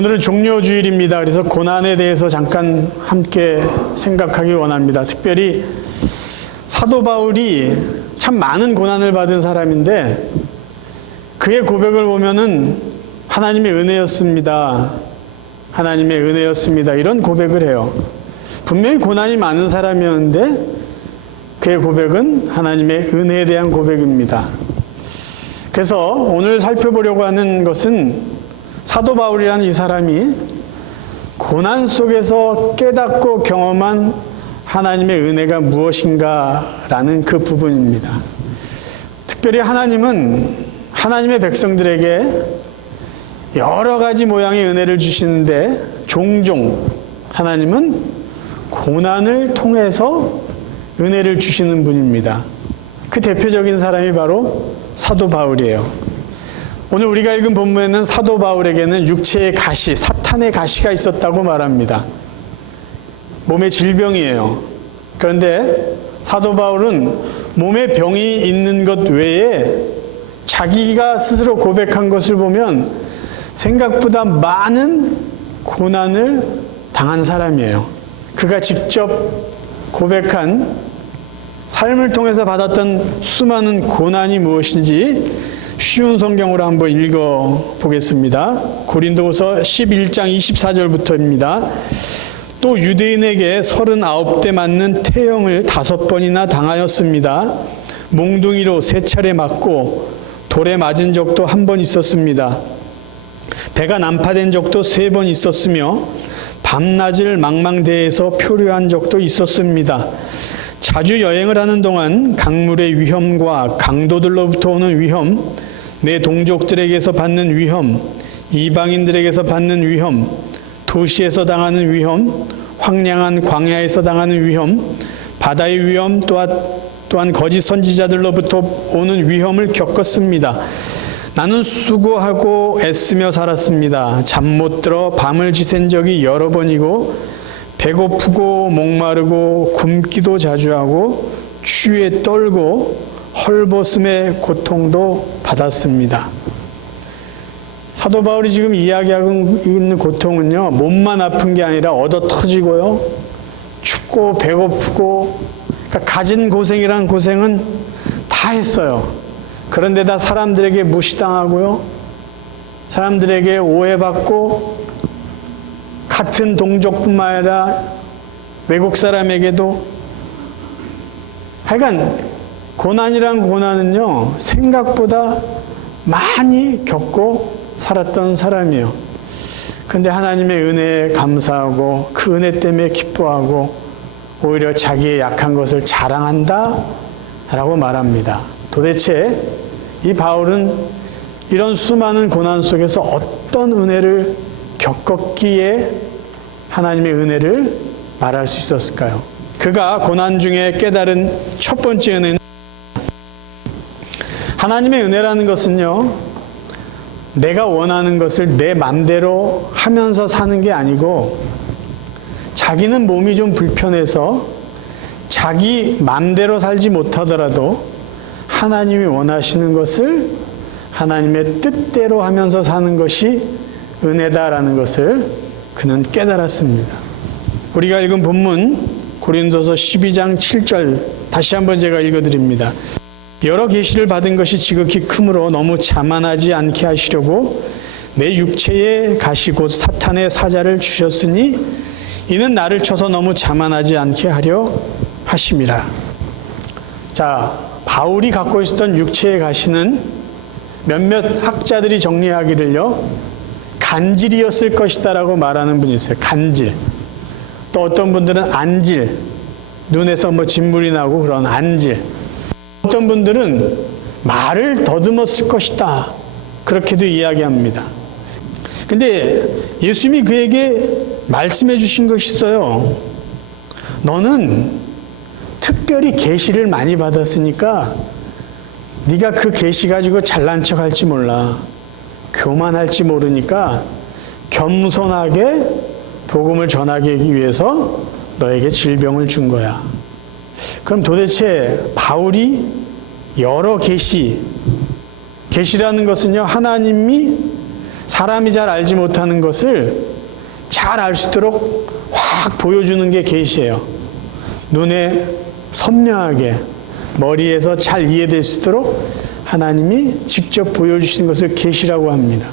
오늘은 종료주일입니다. 그래서 고난에 대해서 잠깐 함께 생각하기 원합니다. 특별히 사도 바울이 참 많은 고난을 받은 사람인데 그의 고백을 보면은 하나님의 은혜였습니다. 하나님의 은혜였습니다. 이런 고백을 해요. 분명히 고난이 많은 사람이었는데 그의 고백은 하나님의 은혜에 대한 고백입니다. 그래서 오늘 살펴보려고 하는 것은 사도 바울이라는 이 사람이 고난 속에서 깨닫고 경험한 하나님의 은혜가 무엇인가라는 그 부분입니다. 특별히 하나님은 하나님의 백성들에게 여러 가지 모양의 은혜를 주시는데 종종 하나님은 고난을 통해서 은혜를 주시는 분입니다. 그 대표적인 사람이 바로 사도 바울이에요. 오늘 우리가 읽은 본문에는 사도 바울에게는 육체의 가시, 사탄의 가시가 있었다고 말합니다. 몸의 질병이에요. 그런데 사도 바울은 몸에 병이 있는 것 외에 자기가 스스로 고백한 것을 보면 생각보다 많은 고난을 당한 사람이에요. 그가 직접 고백한 삶을 통해서 받았던 수많은 고난이 무엇인지 쉬운 성경으로 한번 읽어보겠습니다. 고린도후서 11장 24절부터입니다. 또 유대인에게 39대 맞는 태형을 5번이나 당하였습니다. 몽둥이로 3차례 맞고 돌에 맞은 적도 1번 있었습니다. 배가 난파된 적도 3번 있었으며 밤낮을 망망대해서 표류한 적도 있었습니다. 자주 여행을 하는 동안 강물의 위험과 강도들로부터 오는 위험, 내 동족들에게서 받는 위험, 이방인들에게서 받는 위험, 도시에서 당하는 위험, 황량한 광야에서 당하는 위험, 바다의 위험, 또한 거짓 선지자들로부터 오는 위험을 겪었습니다. 나는 수고하고 애쓰며 살았습니다. 잠 못 들어 밤을 지샌 적이 여러 번이고 배고프고 목마르고 굶기도 자주 하고 추위에 떨고 헐벗음의 고통도 받았습니다. 사도 바울이 지금 이야기하고 있는 고통은요, 몸만 아픈 게 아니라 얻어 터지고요, 춥고 배고프고, 그러니까 가진 고생이란 고생은 다 했어요. 그런데다 사람들에게 무시당하고요, 사람들에게 오해받고, 같은 동족뿐만 아니라 외국 사람에게도, 하여간 고난이란 고난은요, 생각보다 많이 겪고 살았던 사람이에요. 그런데 하나님의 은혜에 감사하고 그 은혜 때문에 기뻐하고 오히려 자기의 약한 것을 자랑한다 라고 말합니다. 도대체 이 바울은 이런 수많은 고난 속에서 어떤 은혜를 겪었기에 하나님의 은혜를 말할 수 있었을까요? 그가 고난 중에 깨달은 첫 번째 은혜는 하나님의 은혜라는 것은요, 내가 원하는 것을 내 맘대로 하면서 사는 게 아니고 자기는 몸이 좀 불편해서 자기 맘대로 살지 못하더라도 하나님이 원하시는 것을 하나님의 뜻대로 하면서 사는 것이 은혜다라는 것을 그는 깨달았습니다. 우리가 읽은 본문 고린도서 12장 7절 다시 한번 제가 읽어드립니다. 여러 계시를 받은 것이 지극히 크므로 너무 자만하지 않게 하시려고 내 육체에 가시 곧 사탄의 사자를 주셨으니 이는 나를 쳐서 너무 자만하지 않게 하려 하심이라. 자, 바울이 갖고 있었던 육체의 가시는 몇몇 학자들이 정리하기를요, 간질이었을 것이다 라고 말하는 분이 있어요. 간질. 또 어떤 분들은 안질, 눈에서 진물이 나고 그런 안질. 어떤 분들은 말을 더듬었을 것이다, 그렇게도 이야기합니다. 근데 예수님이 그에게 말씀해 주신 것이 있어요. 너는 특별히 계시를 많이 받았으니까 네가 그 계시 가지고 잘난 척 할지 몰라, 교만할지 모르니까 겸손하게 복음을 전하기 위해서 너에게 질병을 준 거야. 그럼 도대체 바울이 여러 계시라는 것은요, 하나님이 사람이 잘 알지 못하는 것을 잘 알 수 있도록 확 보여주는 게 계시예요. 눈에 선명하게 머리에서 잘 이해될 수 있도록 하나님이 직접 보여주신 것을 계시라고 합니다.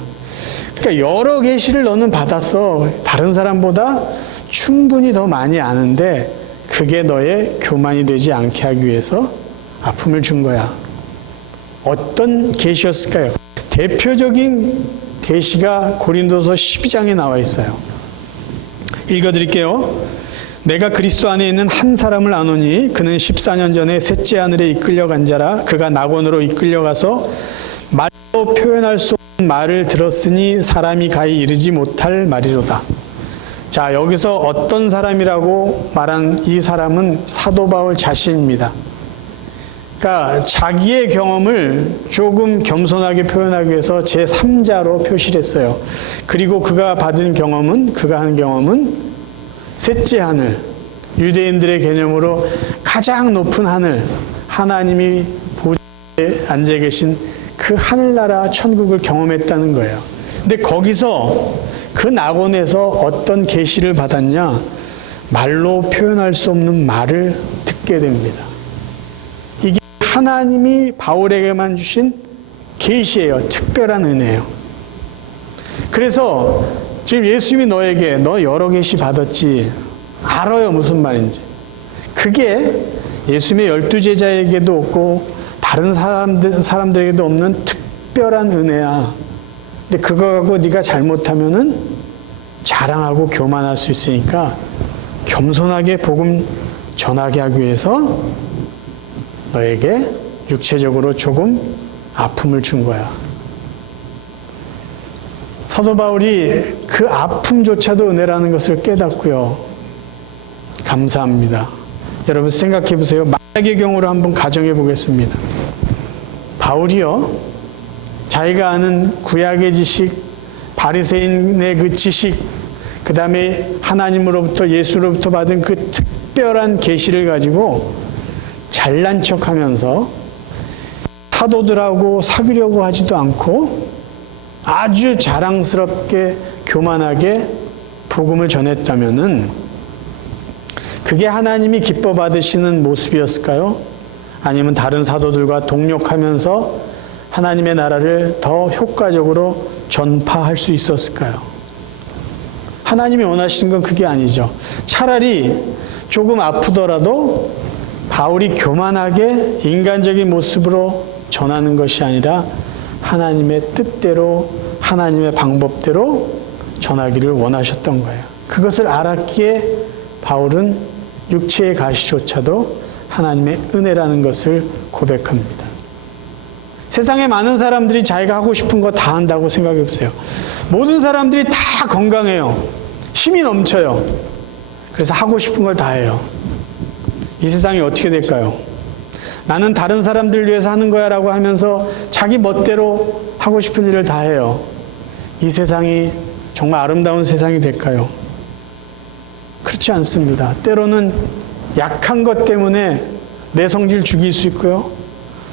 그러니까 여러 계시를 너는 받았어. 다른 사람보다 충분히 더 많이 아는데 그게 너의 교만이 되지 않게 하기 위해서 아픔을 준 거야. 어떤 계시였을까요? 대표적인 계시가 고린도서 12장에 나와 있어요. 읽어드릴게요. 내가 그리스도 안에 있는 한 사람을 아노니 그는 14년 전에 셋째 하늘에 이끌려간 자라. 그가 낙원으로 이끌려가서 말로 표현할 수 없는 말을 들었으니 사람이 가히 이르지 못할 말이로다. 자, 여기서 어떤 사람이라고 말한 이 사람은 사도 바울 자신입니다. 그러니까 자기의 경험을 조금 겸손하게 표현하기 위해서 제3자로 표시를 했어요. 그리고 그가 한 경험은 셋째 하늘, 유대인들의 개념으로 가장 높은 하늘, 하나님이 보좌에 앉아 계신 그 하늘나라 천국을 경험했다는 거예요. 근데 거기서 그 낙원에서 어떤 계시를 받았냐? 말로 표현할 수 없는 말을 듣게 됩니다. 이게 하나님이 바울에게만 주신 계시예요. 특별한 은혜예요. 그래서 지금 예수님이 너에게 너 여러 계시 받았지 알아요 무슨 말인지. 그게 예수님의 12제자에게도 없고 다른 사람들에게도 없는 특별한 은혜야. 근데 그거 갖고 네가 잘못하면은 자랑하고 교만할 수 있으니까 겸손하게 복음 전하게 하기 위해서 너에게 육체적으로 조금 아픔을 준 거야. 사도 바울이 그 아픔조차도 은혜라는 것을 깨닫고요. 감사합니다. 여러분 생각해 보세요. 만약의 경우를 한번 가정해 보겠습니다. 바울이요, 자기가 아는 구약의 지식, 바리새인의 그 지식, 그 다음에 하나님으로부터 예수로부터 받은 그 특별한 계시를 가지고 잘난 척하면서 사도들하고 사귀려고 하지도 않고 아주 자랑스럽게 교만하게 복음을 전했다면은 그게 하나님이 기뻐 받으시는 모습이었을까요? 아니면 다른 사도들과 동력하면서 하나님의 나라를 더 효과적으로 전파할 수 있었을까요? 하나님이 원하시는 건 그게 아니죠. 차라리 조금 아프더라도 바울이 교만하게 인간적인 모습으로 전하는 것이 아니라 하나님의 뜻대로 하나님의 방법대로 전하기를 원하셨던 거예요. 그것을 알았기에 바울은 육체의 가시조차도 하나님의 은혜라는 것을 고백합니다. 세상에 많은 사람들이 자기가 하고 싶은 거 다 한다고 생각해 보세요. 모든 사람들이 다 건강해요. 힘이 넘쳐요. 그래서 하고 싶은 걸 다 해요. 이 세상이 어떻게 될까요? 나는 다른 사람들 위해서 하는 거야 라고 하면서 자기 멋대로 하고 싶은 일을 다 해요. 이 세상이 정말 아름다운 세상이 될까요? 그렇지 않습니다. 때로는 약한 것 때문에 내 성질 죽일 수 있고요.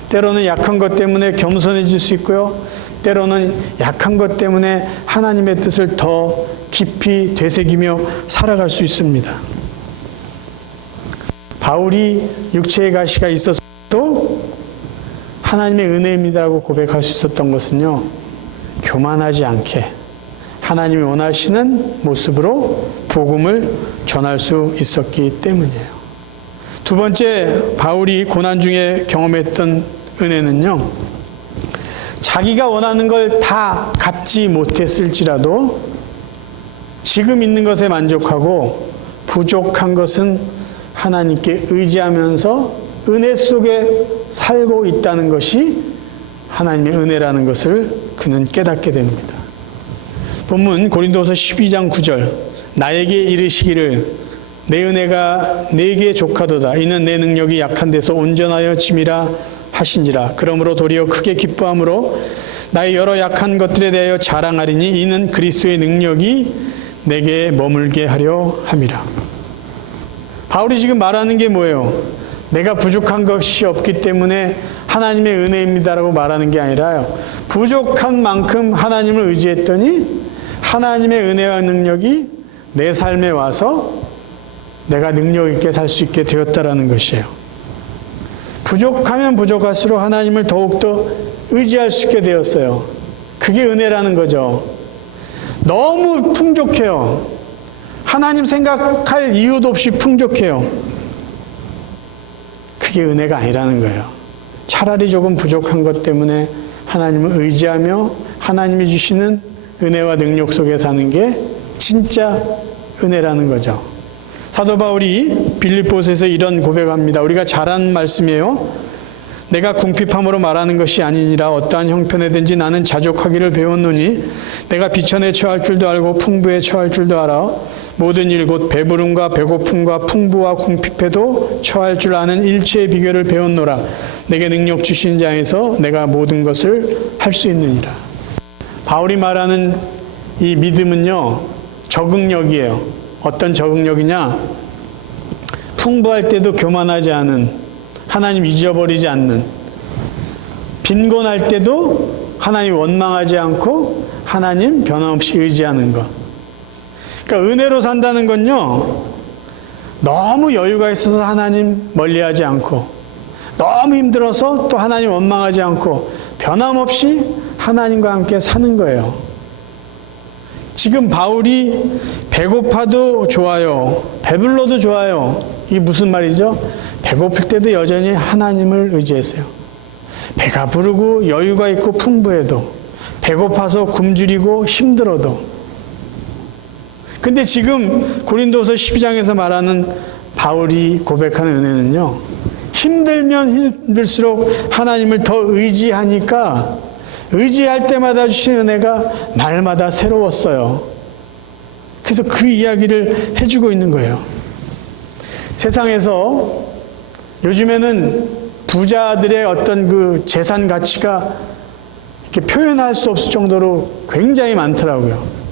때로는 약한 것 때문에 겸손해질 수 있고요. 때로는 약한 것 때문에 하나님의 뜻을 더 깊이 되새기며 살아갈 수 있습니다. 바울이 육체의 가시가 있었어도 하나님의 은혜입니다라고 고백할 수 있었던 것은요, 교만하지 않게 하나님이 원하시는 모습으로 복음을 전할 수 있었기 때문이에요. 두 번째, 바울이 고난 중에 경험했던 은혜는요, 자기가 원하는 걸 다 갖지 못했을지라도 지금 있는 것에 만족하고 부족한 것은 하나님께 의지하면서 은혜 속에 살고 있다는 것이 하나님의 은혜라는 것을 그는 깨닫게 됩니다. 본문 고린도서 12장 9절, 나에게 이르시기를 내 은혜가 내게 족하도다. 이는 내 능력이 약한 데서 온전하여 짐이라 하신지라. 그러므로 도리어 크게 기뻐함으로 나의 여러 약한 것들에 대하여 자랑하리니 이는 그리스도의 능력이 내게 머물게 하려 함이라. 바울이 지금 말하는 게 뭐예요? 내가 부족한 것이 없기 때문에 하나님의 은혜입니다라고 말하는 게 아니라요. 부족한 만큼 하나님을 의지했더니 하나님의 은혜와 능력이 내 삶에 와서 내가 능력 있게 살 수 있게 되었다라는 것이에요. 부족하면 부족할수록 하나님을 더욱더 의지할 수 있게 되었어요. 그게 은혜라는 거죠. 너무 풍족해요. 하나님 생각할 이유도 없이 풍족해요. 그게 은혜가 아니라는 거예요. 차라리 조금 부족한 것 때문에 하나님을 의지하며 하나님이 주시는 은혜와 능력 속에 사는 게 진짜 은혜라는 거죠. 사도 바울이 빌립보서에서 이런 고백합니다. 우리가 잘 아는 말씀이에요. 내가 궁핍함으로 말하는 것이 아니니라. 어떠한 형편에든지 나는 자족하기를 배웠노니 내가 비천에 처할 줄도 알고 풍부에 처할 줄도 알아. 모든 일 곧 배부름과 배고픔과 풍부와 궁핍에도 처할 줄 아는 일체의 비결을 배웠노라. 내게 능력 주신 자에서 내가 모든 것을 할 수 있느니라. 바울이 말하는 이 믿음은요, 적응력이에요. 어떤 적응력이냐? 풍부할 때도 교만하지 않은, 하나님 잊어버리지 않는, 빈곤할 때도 하나님 원망하지 않고 하나님 변함없이 의지하는 것. 그러니까 은혜로 산다는 건요, 너무 여유가 있어서 하나님 멀리하지 않고, 너무 힘들어서 또 하나님 원망하지 않고, 변함없이 하나님과 함께 사는 거예요. 지금 바울이 배고파도 좋아요, 배불러도 좋아요. 이게 무슨 말이죠? 배고플 때도 여전히 하나님을 의지했어요. 배가 부르고 여유가 있고 풍부해도, 배고파서 굶주리고 힘들어도. 근데 지금 고린도서 12장에서 말하는 바울이 고백하는 은혜는요, 힘들면 힘들수록 하나님을 더 의지하니까 의지할 때마다 주신 은혜가 날마다 새로웠어요. 그래서 그 이야기를 해주고 있는 거예요. 세상에서 요즘에는 부자들의 어떤 그 재산 가치가 이렇게 표현할 수 없을 정도로 굉장히 많더라고요.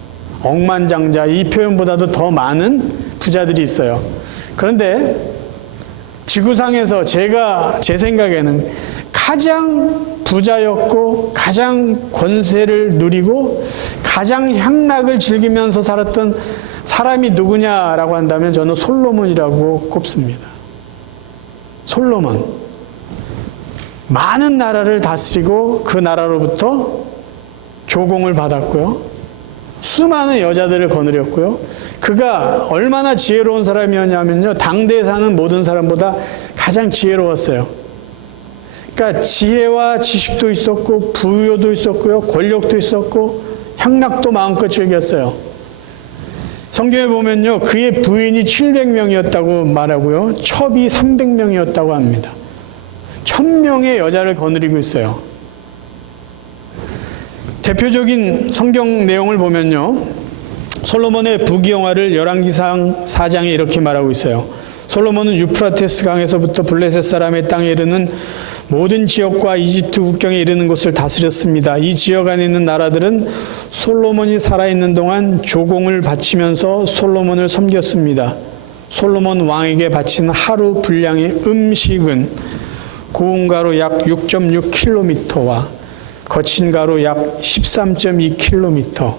억만장자, 이 표현보다도 더 많은 부자들이 있어요. 그런데 지구상에서 제 생각에는 가장 부자였고 가장 권세를 누리고 가장 향락을 즐기면서 살았던 사람이 누구냐라고 한다면 저는 솔로몬이라고 꼽습니다. 솔로몬. 많은 나라를 다스리고 그 나라로부터 조공을 받았고요. 수많은 여자들을 거느렸고요. 그가 얼마나 지혜로운 사람이었냐면요, 당대에 사는 모든 사람보다 가장 지혜로웠어요. 그러니까 지혜와 지식도 있었고 부유도 있었고요, 권력도 있었고 향락도 마음껏 즐겼어요. 성경에 보면요, 그의 부인이 700명이었다고 말하고요, 첩이 300명이었다고 합니다. 1000명의 여자를 거느리고 있어요. 대표적인 성경 내용을 보면요, 솔로몬의 부귀영화를 열왕기상 4장에 이렇게 말하고 있어요. 솔로몬은 유프라테스 강에서부터 블레셋 사람의 땅에 이르는 모든 지역과 이집트 국경에 이르는 곳을 다스렸습니다. 이 지역 안에 있는 나라들은 솔로몬이 살아있는 동안 조공을 바치면서 솔로몬을 섬겼습니다. 솔로몬 왕에게 바친 하루 분량의 음식은 고운 가루 약 6.6kg와 거친 가루 약 13.2kg,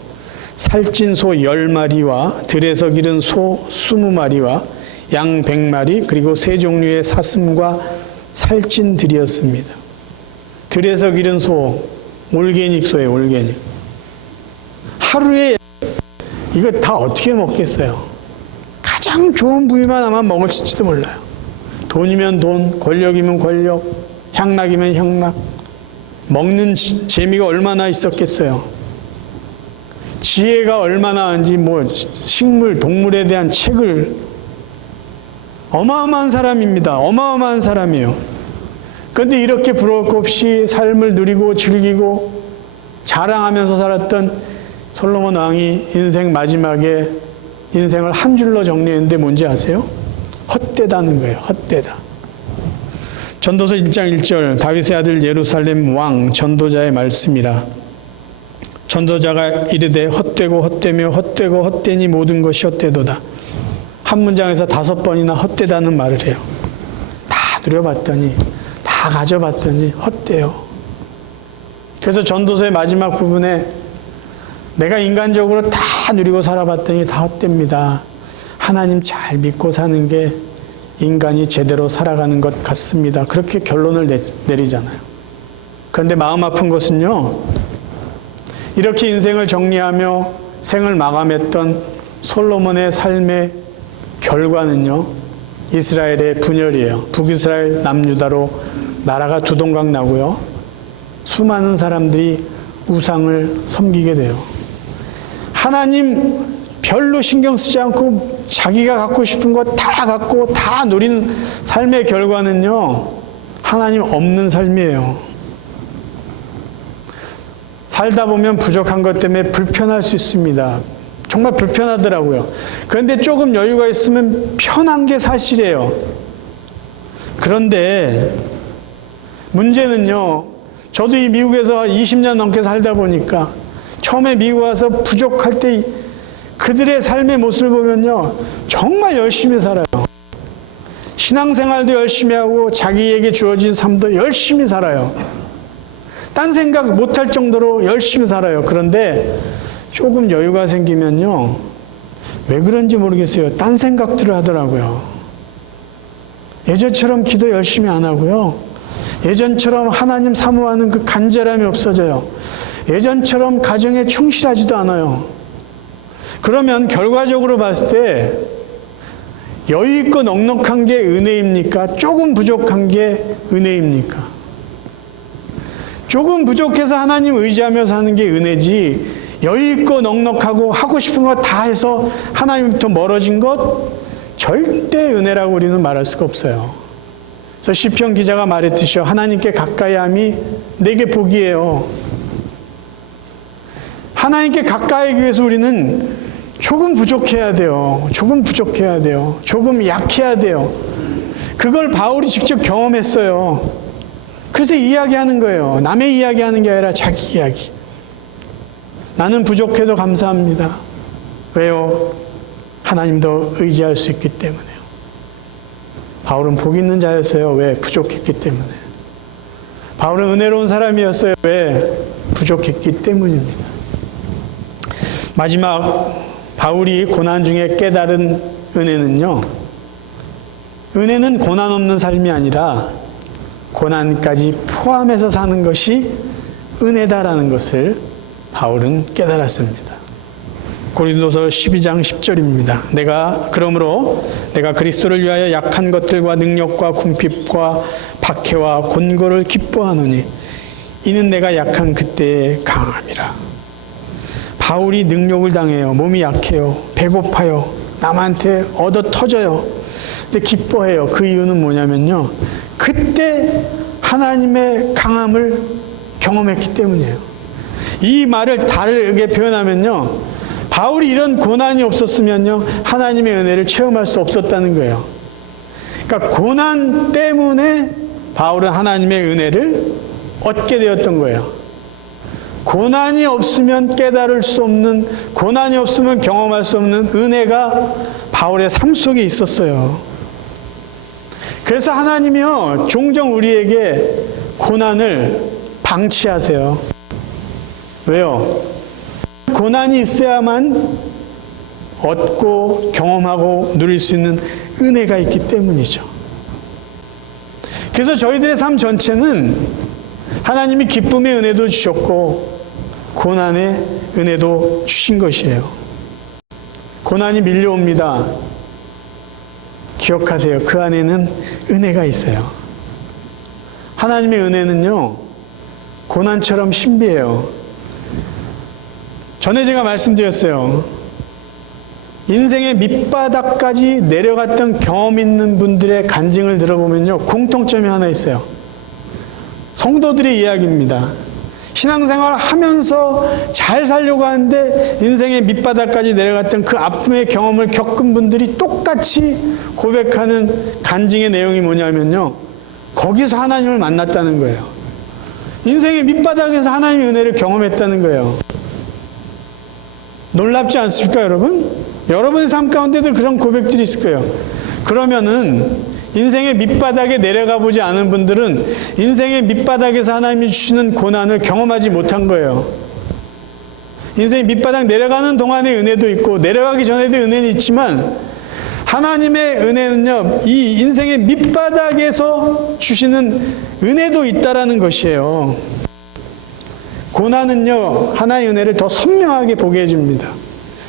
살찐 소 10마리와 들에서 기른 소 20마리와 양 100마리, 그리고 세 종류의 사슴과 살찐 들이었습니다. 들에서 기른 소, 올게닉 소예요, 올게닉. 하루에 이거 다 어떻게 먹겠어요? 가장 좋은 부위만 아마 먹을지도 몰라요. 돈이면 돈, 권력이면 권력, 향락이면 향락. 먹는 재미가 얼마나 있었겠어요. 지혜가 얼마나 한지, 식물, 동물에 대한 책을, 어마어마한 사람입니다. 어마어마한 사람이에요. 그런데 이렇게 부러울 것 없이 삶을 누리고 즐기고 자랑하면서 살았던 솔로몬 왕이 인생 마지막에 인생을 한 줄로 정리했는데 뭔지 아세요? 헛되다는 거예요. 헛되다. 전도서 1장 1절, 다윗의 아들 예루살렘 왕 전도자의 말씀이라. 전도자가 이르되 헛되고 헛되며 헛되고 헛되니 모든 것이 헛되도다. 한 문장에서 5번이나 헛되다는 말을 해요. 다 누려봤더니 다 다 가져봤더니 헛되요. 그래서 전도서의 마지막 부분에 내가 인간적으로 다 누리고 살아봤더니 다 헛됩니다. 하나님 잘 믿고 사는 게 인간이 제대로 살아가는 것 같습니다. 그렇게 결론을 내리잖아요. 그런데 마음 아픈 것은요, 이렇게 인생을 정리하며 생을 마감했던 솔로몬의 삶의 결과는요, 이스라엘의 분열이에요. 북이스라엘 남유다로 나라가 두동강 나고요, 수많은 사람들이 우상을 섬기게 돼요. 하나님 별로 신경 쓰지 않고 자기가 갖고 싶은 거 다 갖고 다 누리는 삶의 결과는요, 하나님 없는 삶이에요. 살다 보면 부족한 것 때문에 불편할 수 있습니다. 정말 불편하더라고요. 그런데 조금 여유가 있으면 편한 게 사실이에요. 그런데 문제는요, 저도 이 미국에서 20년 넘게 살다 보니까 처음에 미국 와서 부족할 때 그들의 삶의 모습을 보면요, 정말 열심히 살아요. 신앙생활도 열심히 하고 자기에게 주어진 삶도 열심히 살아요. 딴 생각 못할 정도로 열심히 살아요. 그런데 조금 여유가 생기면요, 왜 그런지 모르겠어요, 딴 생각들을 하더라고요. 예전처럼 기도 열심히 안 하고요, 예전처럼 하나님 사모하는 그 간절함이 없어져요. 예전처럼 가정에 충실하지도 않아요. 그러면 결과적으로 봤을 때 여유 있고 넉넉한 게 은혜입니까? 조금 부족한 게 은혜입니까? 조금 부족해서 하나님 의지하며 사는 게 은혜지, 여유 있고 넉넉하고 하고 싶은 거 다 해서 하나님부터 멀어진 것 절대 은혜라고 우리는 말할 수가 없어요. 그래서 시편 기자가 말했듯이요, 하나님께 가까이 함이 내게 복이에요. 하나님께 가까이 하기 위해서 우리는 조금 부족해야 돼요. 조금 부족해야 돼요. 조금 약해야 돼요. 그걸 바울이 직접 경험했어요. 그래서 이야기하는 거예요. 남의 이야기하는 게 아니라 자기 이야기. 나는 부족해도 감사합니다. 왜요? 하나님도 의지할 수 있기 때문에요. 바울은 복 있는 자였어요. 왜? 부족했기 때문에. 바울은 은혜로운 사람이었어요. 왜? 부족했기 때문입니다. 마지막 바울이 고난 중에 깨달은 은혜는요, 은혜는 고난 없는 삶이 아니라 고난까지 포함해서 사는 것이 은혜다라는 것을 바울은 깨달았습니다. 고린도서 12장 10절입니다. 그러므로 내가 그리스도를 위하여 약한 것들과 능력과 궁핍과 박해와 곤고를 기뻐하노니 이는 내가 약한 그때에 강함이라. 바울이 능욕을 당해요. 몸이 약해요. 배고파요. 남한테 얻어 터져요. 근데 기뻐해요. 그 이유는 뭐냐면요, 그때 하나님의 강함을 경험했기 때문이에요. 이 말을 다르게 표현하면요, 바울이 이런 고난이 없었으면요, 하나님의 은혜를 체험할 수 없었다는 거예요. 그러니까 고난 때문에 바울은 하나님의 은혜를 얻게 되었던 거예요. 고난이 없으면 깨달을 수 없는, 고난이 없으면 경험할 수 없는 은혜가 바울의 삶 속에 있었어요. 그래서 하나님이요, 종종 우리에게 고난을 방치하세요. 왜요? 고난이 있어야만 얻고 경험하고 누릴 수 있는 은혜가 있기 때문이죠. 그래서 저희들의 삶 전체는 하나님이 기쁨의 은혜도 주셨고 고난의 은혜도 주신 것이에요. 고난이 밀려옵니다. 기억하세요. 그 안에는 은혜가 있어요. 하나님의 은혜는요, 고난처럼 신비해요. 전에 제가 말씀드렸어요. 인생의 밑바닥까지 내려갔던 경험 있는 분들의 간증을 들어보면요, 공통점이 하나 있어요. 성도들의 이야기입니다. 신앙생활을 하면서 잘 살려고 하는데 인생의 밑바닥까지 내려갔던 그 아픔의 경험을 겪은 분들이 똑같이 고백하는 간증의 내용이 뭐냐면요, 거기서 하나님을 만났다는 거예요. 인생의 밑바닥에서 하나님의 은혜를 경험했다는 거예요. 놀랍지 않습니까, 여러분? 여러분의 삶 가운데도 그런 고백들이 있을 거예요. 그러면은 인생의 밑바닥에 내려가 보지 않은 분들은 인생의 밑바닥에서 하나님이 주시는 고난을 경험하지 못한 거예요. 인생의 밑바닥 내려가는 동안의 은혜도 있고 내려가기 전에도 은혜는 있지만 하나님의 은혜는요, 이 인생의 밑바닥에서 주시는 은혜도 있다라는 것이에요. 고난은요, 하나님의 은혜를 더 선명하게 보게 해줍니다.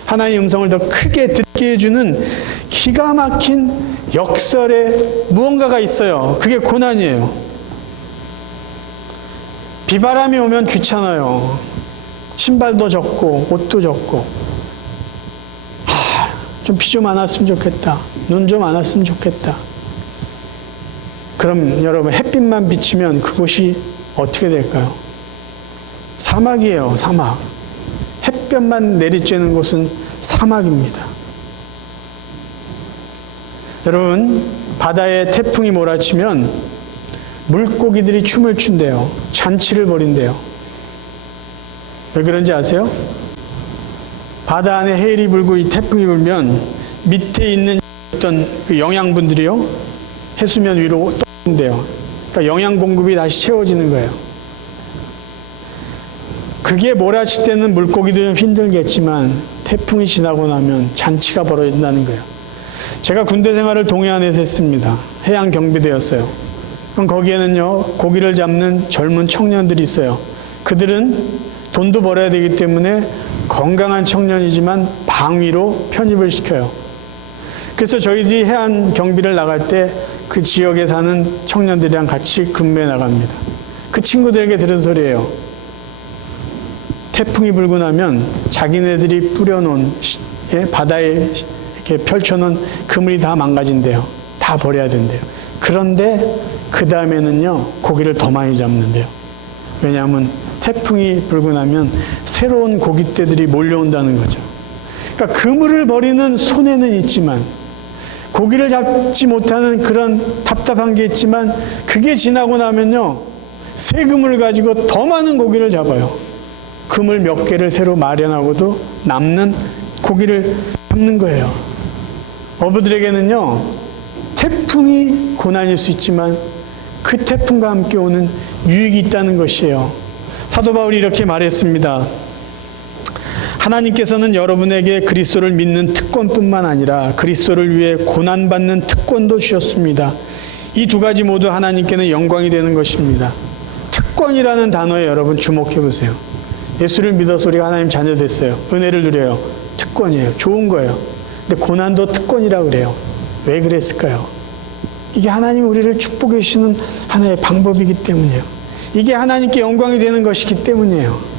하나님의 음성을 더 크게 듣게 해주는 기가 막힌 역설의 무언가가 있어요. 그게 고난이에요. 비바람이 오면 귀찮아요. 신발도 젖고 옷도 젖고 좀 비 좀 안 왔으면 좋겠다. 눈 좀 안 왔으면 좋겠다. 그럼 여러분 햇빛만 비치면 그곳이 어떻게 될까요? 사막이에요. 사막. 햇볕만 내리쬐는 곳은 사막입니다. 여러분 바다에 태풍이 몰아치면 물고기들이 춤을 춘대요. 잔치를 벌인대요. 왜 그런지 아세요? 바다 안에 해일이 불고 이 태풍이 불면 밑에 있는 어떤 그 영양분들이요, 해수면 위로 떠오른대요. 그러니까 영양 공급이 다시 채워지는 거예요. 그게 몰아칠 때는 물고기도 좀 힘들겠지만 태풍이 지나고 나면 잔치가 벌어진다는 거예요. 제가 군대 생활을 동해안에서 했습니다. 해양 경비대였어요. 그럼 거기에는요, 고기를 잡는 젊은 청년들이 있어요. 그들은 돈도 벌어야 되기 때문에 건강한 청년이지만 방위로 편입을 시켜요. 그래서 저희들이 해안 경비를 나갈 때 그 지역에 사는 청년들이랑 같이 근무해 나갑니다. 그 친구들에게 들은 소리예요. 태풍이 불고 나면 자기네들이 뿌려놓은 바다에 이렇게 펼쳐놓은 그물이 다 망가진대요. 다 버려야 된대요. 그런데 그 다음에는요, 고기를 더 많이 잡는데요. 왜냐하면 태풍이 불고 나면 새로운 고깃대들이 몰려온다는 거죠. 그러니까 그물을 버리는 손해는 있지만 고기를 잡지 못하는 그런 답답한 게 있지만 그게 지나고 나면요, 새 그물을 가지고 더 많은 고기를 잡아요. 그물 몇 개를 새로 마련하고도 남는 고기를 잡는 거예요. 어부들에게는요, 태풍이 고난일 수 있지만 그 태풍과 함께 오는 유익이 있다는 것이에요. 사도 바울이 이렇게 말했습니다. 하나님께서는 여러분에게 그리스도를 믿는 특권뿐만 아니라 그리스도를 위해 고난받는 특권도 주셨습니다. 이 두 가지 모두 하나님께는 영광이 되는 것입니다. 특권이라는 단어에 여러분 주목해 보세요. 예수를 믿어서 우리가 하나님 자녀 됐어요. 은혜를 누려요. 특권이에요. 좋은 거예요. 근데 고난도 특권이라고 그래요. 왜 그랬을까요? 이게 하나님 우리를 축복해 주시는 하나의 방법이기 때문이에요. 이게 하나님께 영광이 되는 것이기 때문이에요.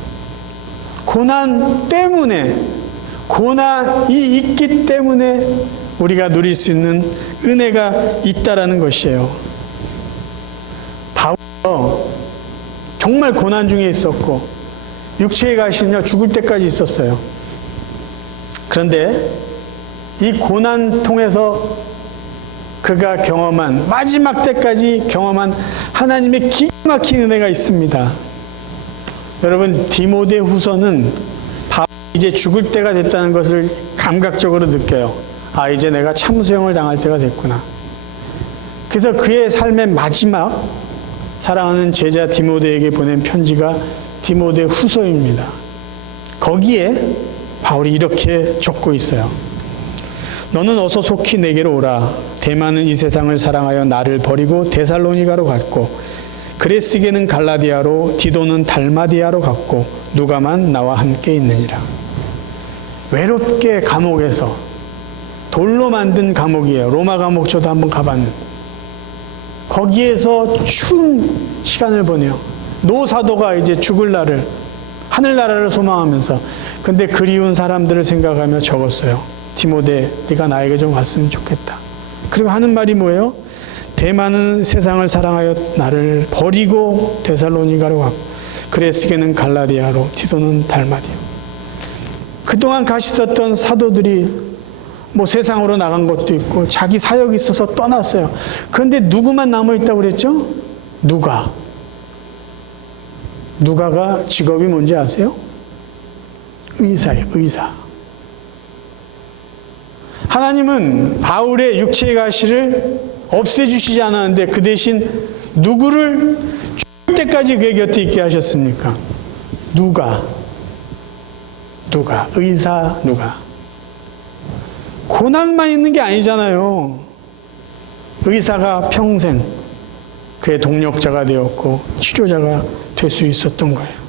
고난 때문에, 고난이 있기 때문에 우리가 누릴 수 있는 은혜가 있다라는 것이에요. 바울은 정말 고난 중에 있었고 육체의 가시는요, 죽을 때까지 있었어요. 그런데 이 고난 통해서 그가 경험한, 마지막 때까지 경험한 하나님의 기가 막힌 은혜가 있습니다. 여러분, 디모데 후서는 바울이 이제 죽을 때가 됐다는 것을 감각적으로 느껴요. 아, 이제 내가 참수형을 당할 때가 됐구나. 그래서 그의 삶의 마지막 사랑하는 제자 디모데에게 보낸 편지가 디모데 후서입니다. 거기에 바울이 이렇게 적고 있어요. 너는 어서 속히 내게로 오라. 데마는 이 세상을 사랑하여 나를 버리고 데살로니가로 갔고 그레스게는 갈라디아로, 디도는 달마디아로 갔고 누가만 나와 함께 있느니라. 외롭게 감옥에서, 돌로 만든 감옥이에요. 로마 감옥 저도 한번 가봤는데 거기에서 추운 시간을 보내요. 노사도가 이제 죽을 날을, 하늘나라를 소망하면서, 근데 그리운 사람들을 생각하며 적었어요. 디모데, 네가 나에게 좀 왔으면 좋겠다. 그리고 하는 말이 뭐예요? 대만은 세상을 사랑하여 나를 버리고 데살로니가로 갔고 그레스게는 갈라디아로, 디도는 달마디아. 그동안 같이 있었던 사도들이 뭐 세상으로 나간 것도 있고 자기 사역이 있어서 떠났어요. 그런데 누구만 남아있다고 그랬죠? 누가. 누가가 직업이 뭔지 아세요? 의사예요. 의사. 하나님은 바울의 육체의 가시를 없애주시지 않았는데 그 대신 누구를 죽을 때까지 그의 곁에 있게 하셨습니까? 누가? 의사 누가? 고난만 있는 게 아니잖아요. 의사가 평생 그의 동력자가 되었고 치료자가 될 수 있었던 거예요.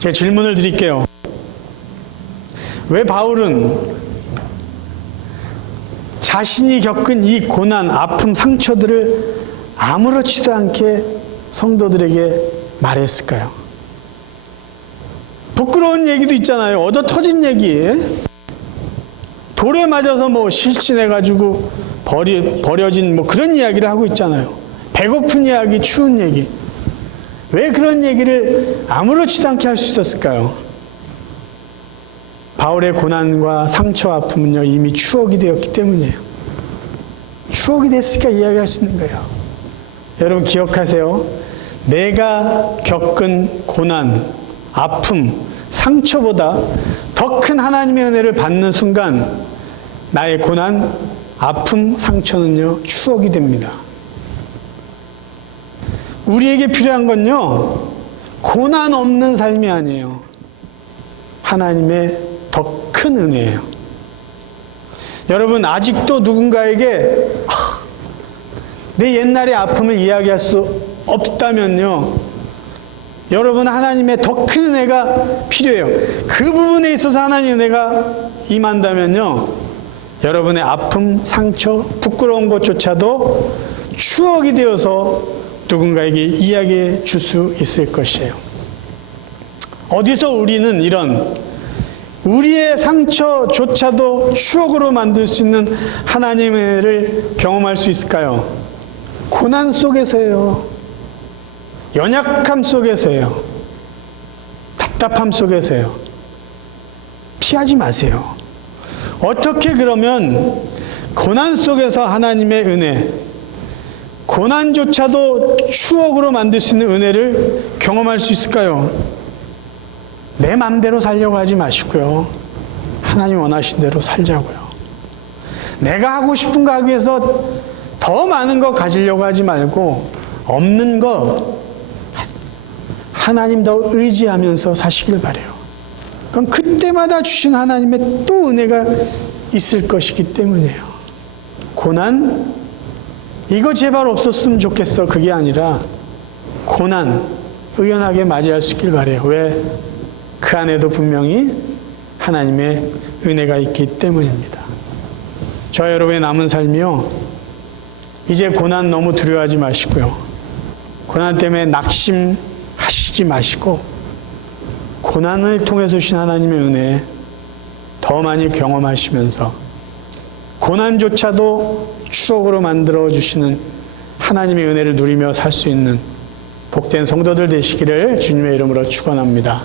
제가 질문을 드릴게요. 왜 바울은 자신이 겪은 이 고난, 아픔, 상처들을 아무렇지도 않게 성도들에게 말했을까요? 부끄러운 얘기도 있잖아요. 얻어 터진 얘기. 돌에 맞아서 뭐 실신해가지고 버려진 뭐 그런 이야기를 하고 있잖아요. 배고픈 이야기, 추운 얘기. 왜 그런 얘기를 아무렇지도 않게 할 수 있었을까요? 바울의 고난과 상처, 아픔은요, 이미 추억이 되었기 때문이에요. 추억이 됐으니까 이야기할 수 있는 거예요. 여러분 기억하세요. 내가 겪은 고난, 아픔, 상처보다 더 큰 하나님의 은혜를 받는 순간 나의 고난, 아픔, 상처는요, 추억이 됩니다. 우리에게 필요한 건요, 고난 없는 삶이 아니에요. 하나님의 더 큰 은혜예요. 여러분, 아직도 누군가에게 내 옛날의 아픔을 이야기할 수 없다면요, 여러분 하나님의 더 큰 은혜가 필요해요. 그 부분에 있어서 하나님의 은혜가 임한다면요, 여러분의 아픔, 상처, 부끄러운 것조차도 추억이 되어서 누군가에게 이야기해 줄 수 있을 것이에요. 어디서 우리는 이런 우리의 상처조차도 추억으로 만들 수 있는 하나님의 은혜를 경험할 수 있을까요? 고난 속에서요. 연약함 속에서요. 답답함 속에서요. 피하지 마세요. 어떻게 그러면 고난 속에서 하나님의 은혜, 고난조차도 추억으로 만들 수 있는 은혜를 경험할 수 있을까요? 내 맘대로 살려고 하지 마시고요. 하나님 원하신 대로 살자고요. 내가 하고 싶은 거 하기 위해서 더 많은 거 가지려고 하지 말고 없는 거 하나님 더 의지하면서 사시길 바래요. 그럼 그때마다 주신 하나님의 또 은혜가 있을 것이기 때문이에요. 고난? 이거 제발 없었으면 좋겠어. 그게 아니라 고난, 의연하게 맞이할 수 있길 바래요. 왜? 그 안에도 분명히 하나님의 은혜가 있기 때문입니다. 저와 여러분의 남은 삶이요, 이제 고난 너무 두려워하지 마시고요, 고난 때문에 낙심하시지 마시고 고난을 통해서 주신 하나님의 은혜 더 많이 경험하시면서 고난조차도 추억으로 만들어 주시는 하나님의 은혜를 누리며 살 수 있는 복된 성도들 되시기를 주님의 이름으로 축원합니다.